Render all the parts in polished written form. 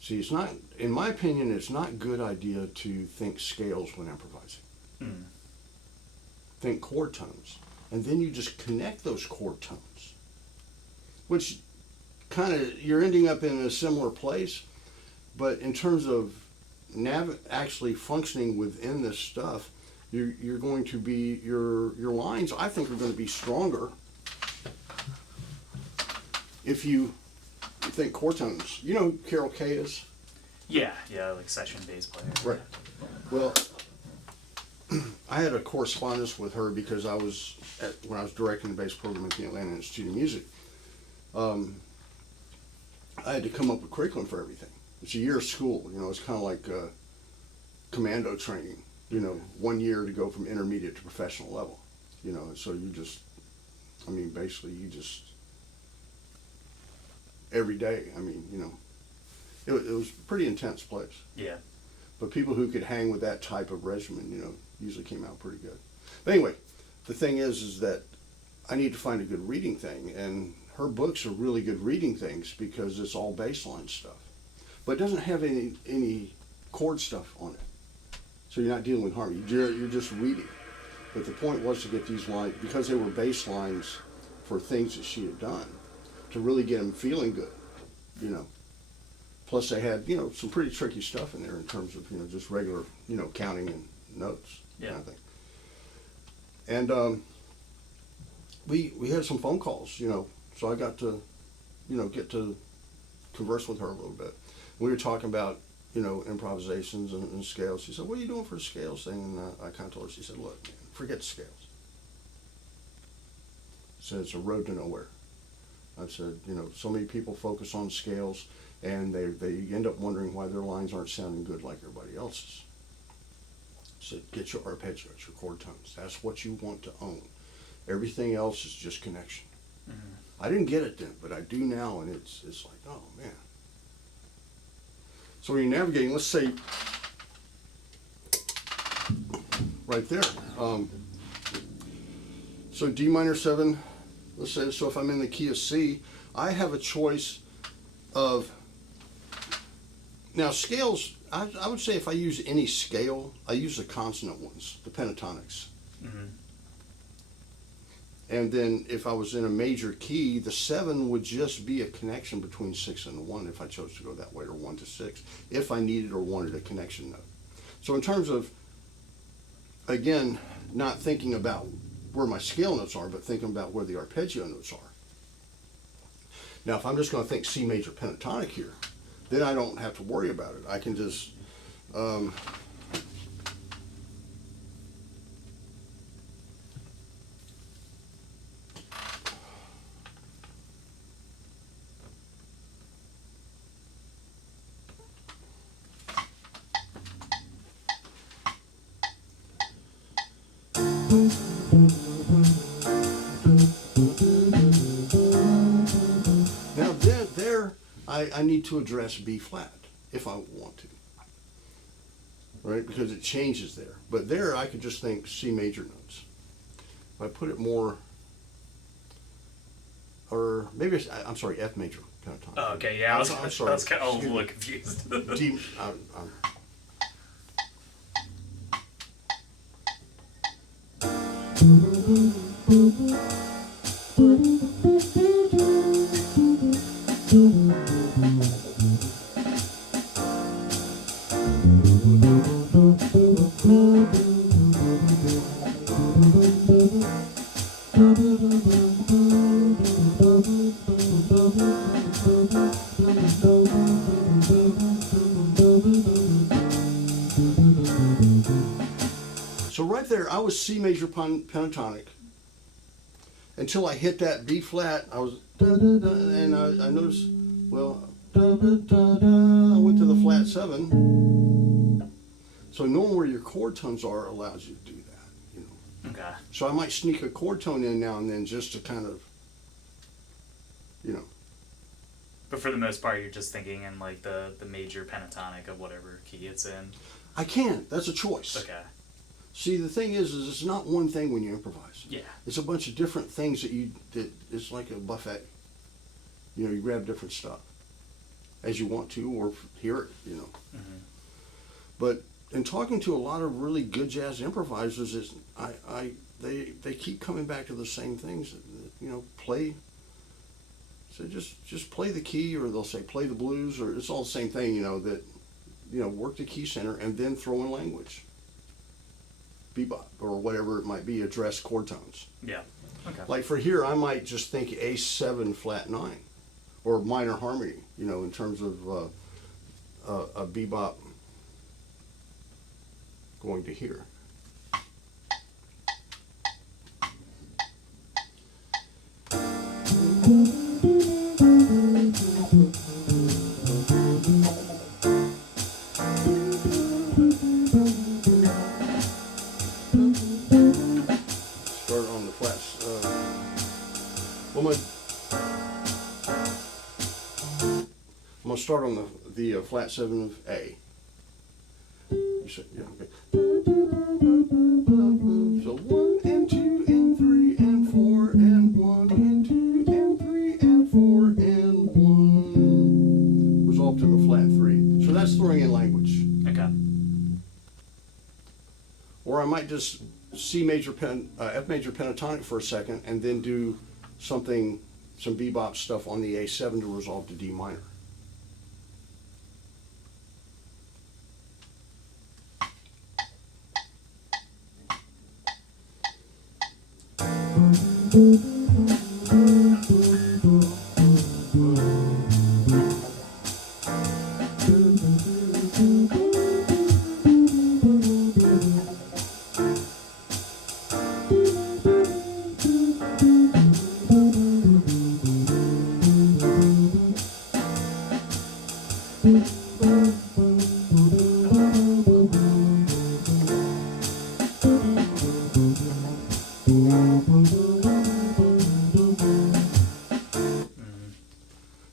See, it's not, in my opinion, it's not a good idea to think scales when improvising. Mm. Think chord tones. And then you just connect those chord tones. Which kind of, you're ending up in a similar place, but in terms of actually functioning within this stuff, you're going to be, your lines, I think, are going to be stronger if you think chord tones. You know who Carol Kay is? Yeah, like session bass player. Right. Well, I had a correspondence with her because when I was directing the bass program at the Atlanta Institute of Music, I had to come up with curriculum for everything. It's a year of school, you know, it's kind of like commando training, you know, 1 year to go from intermediate to professional level, you know, so you just, I mean, basically you just, every day, I mean, you know, it was a pretty intense place. Yeah. But people who could hang with that type of regimen, you know, usually came out pretty good. But anyway, the thing is that I need to find a good reading thing, and her books are really good reading things because it's all bass line stuff. But it doesn't have any chord stuff on it. So you're not dealing with harmony, you're just reading. But the point was to get these lines, because they were bass lines for things that she had done, to really get them feeling good, you know. Plus they had, you know, some pretty tricky stuff in there in terms of, you know, just regular, you know, counting and notes, yeah, kind of thing. And we had some phone calls, you know, so I got to, you know, get to converse with her a little bit. We were talking about, you know, improvisations and scales. She said, "What are you doing for the scales thing?" And I kind of told her, she said, "Look, man, forget the scales." She said, "It's a road to nowhere." I said, you know, so many people focus on scales and they end up wondering why their lines aren't sounding good like everybody else's. I said, get your arpeggios, your chord tones. That's what you want to own. Everything else is just connection. Mm-hmm. I didn't get it then, but I do now, and it's like, oh man. So when you're navigating, let's say right there. So D minor 7, let's say, so if I'm in the key of C, I have a choice of, now scales, I would say if I use any scale, I use the consonant ones, the pentatonics. Mm-hmm. And then if I was in a major key, the 7 would just be a connection between 6 and 1 if I chose to go that way, or 1 to 6, if I needed or wanted a connection note. So in terms of, again, not thinking about where my scale notes are, but thinking about where the arpeggio notes are. Now, if I'm just going to think C major pentatonic here, then I don't have to worry about it. I can just, now there I need to address B flat if I want to, right? Because it changes there. But there I could just think C major notes. If I put it more, or maybe I'm sorry, F major pentatonic. Oh, okay, yeah, I'm sorry. I was kind of a little confused. D, so right there, I was C major pentatonic until I hit that B flat. I was da, da, da, and I noticed, well, da, da, da, da, I went to the flat 7. So knowing where your chord tones are allows you to do that, you know. Okay. So I might sneak a chord tone in now and then just to kind of, you know. But for the most part, you're just thinking in like the major pentatonic of whatever key it's in. I can. That's a choice. Okay. See, the thing is it's not one thing when you improvise. Yeah. It's a bunch of different things that it's like a buffet. You know, you grab different stuff. as you want to or hear it, you know. Mm-hmm. But in talking to a lot of really good jazz improvisers, they keep coming back to the same things. You know, play. So just play the key, or they'll say play the blues, or it's all the same thing. You know that, you know, work the key center and then throw in language, bebop or whatever it might be. Address chord tones. Yeah. Okay. Like for here, I might just think A7 flat 9, or minor harmony. You know, in terms of a bebop going to here. Start on the flats. I'm gonna start on the flat 7 of A. You said, yeah, okay. So 1 and 2 and 3 and 4 and 1 and 2 and 3 and 4 and 1. Resolve to the flat 3. So that's throwing in language. Okay. Or I might just F major pentatonic for a second and then do some bebop stuff on the A7 to resolve to D minor.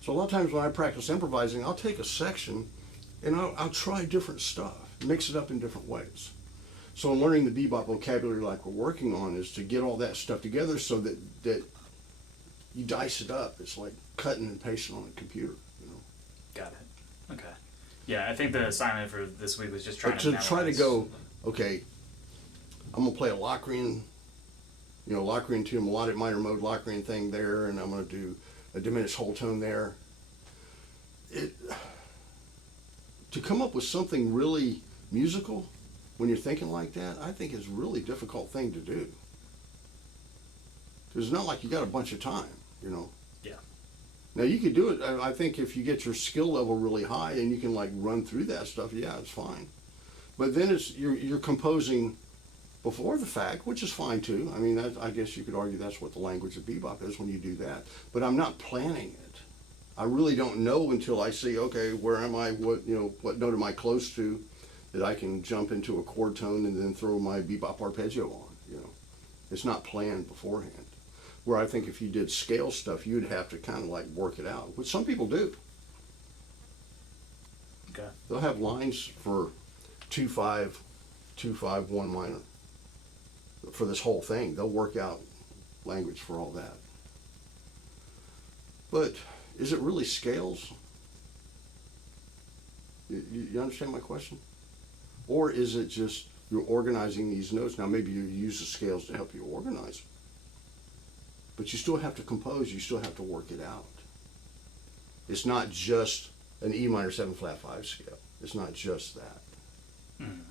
So a lot of times when I practice improvising, I'll take a section and I'll try different stuff, mix it up in different ways. So in learning the bebop vocabulary like we're working on is to get all that stuff together so that you dice it up. It's like cutting and pasting on a computer, you know. Got it. Okay. Yeah, I think the assignment for this week was just trying to memorize. try to go, okay, I'm gonna play a Locrian, you know, Locrian 2 melodic minor mode Locrian thing there, and I'm gonna do a diminished whole tone there. To come up with something really musical when you're thinking like that, I think is a really difficult thing to do. It's not like you got a bunch of time, you know. Yeah. Now you could do it. I think if you get your skill level really high and you can like run through that stuff, yeah, it's fine. But then you're composing before the fact, which is fine too. I mean, I guess you could argue that's what the language of bebop is when you do that. But I'm not planning it. I really don't know until I see, okay, where am I? What note am I close to, that I can jump into a chord tone and then throw my bebop arpeggio on. You know, it's not planned beforehand. Where I think if you did scale stuff, you'd have to kind of like work it out, which some people do. Okay. They'll have lines for 2/5, 2/5, 1 minor. For this whole thing, they'll work out language for all that. But is it really scales? You understand my question? Or is it just you're organizing these notes? Now maybe you use the scales to help you organize them. But you still have to compose, you still have to work it out. It's not just an E minor 7 flat 5 scale. It's not just that. Mm.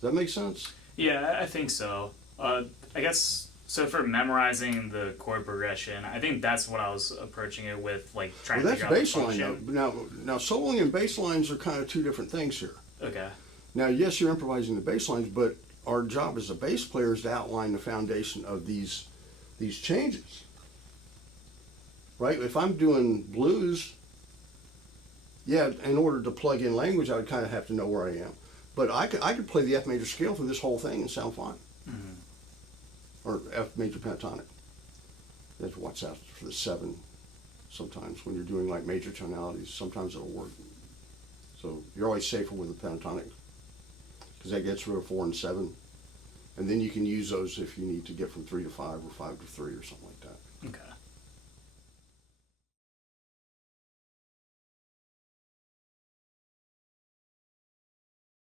Does that make sense? Yeah, I think so. I guess, so for memorizing the chord progression, I think that's what I was approaching it with, like trying Well, to that's figure out the baseline. function. Now soloing and bass lines are kind of two different things here. Okay. Now, yes, you're improvising the bass lines, but our job as a bass player is to outline the foundation of these changes. Right? If I'm doing blues, yeah, in order to plug in language, I would kind of have to know where I am. But I could play the F major scale through this whole thing and sound fine. Mm-hmm. Or F major pentatonic. You have to watch out for the 7 sometimes when you're doing like major tonalities. Sometimes it'll work. So you're always safer with the pentatonic because that gets rid of 4 and 7. And then you can use those if you need to get from 3 to 5 or 5 to 3 or something like that. Okay.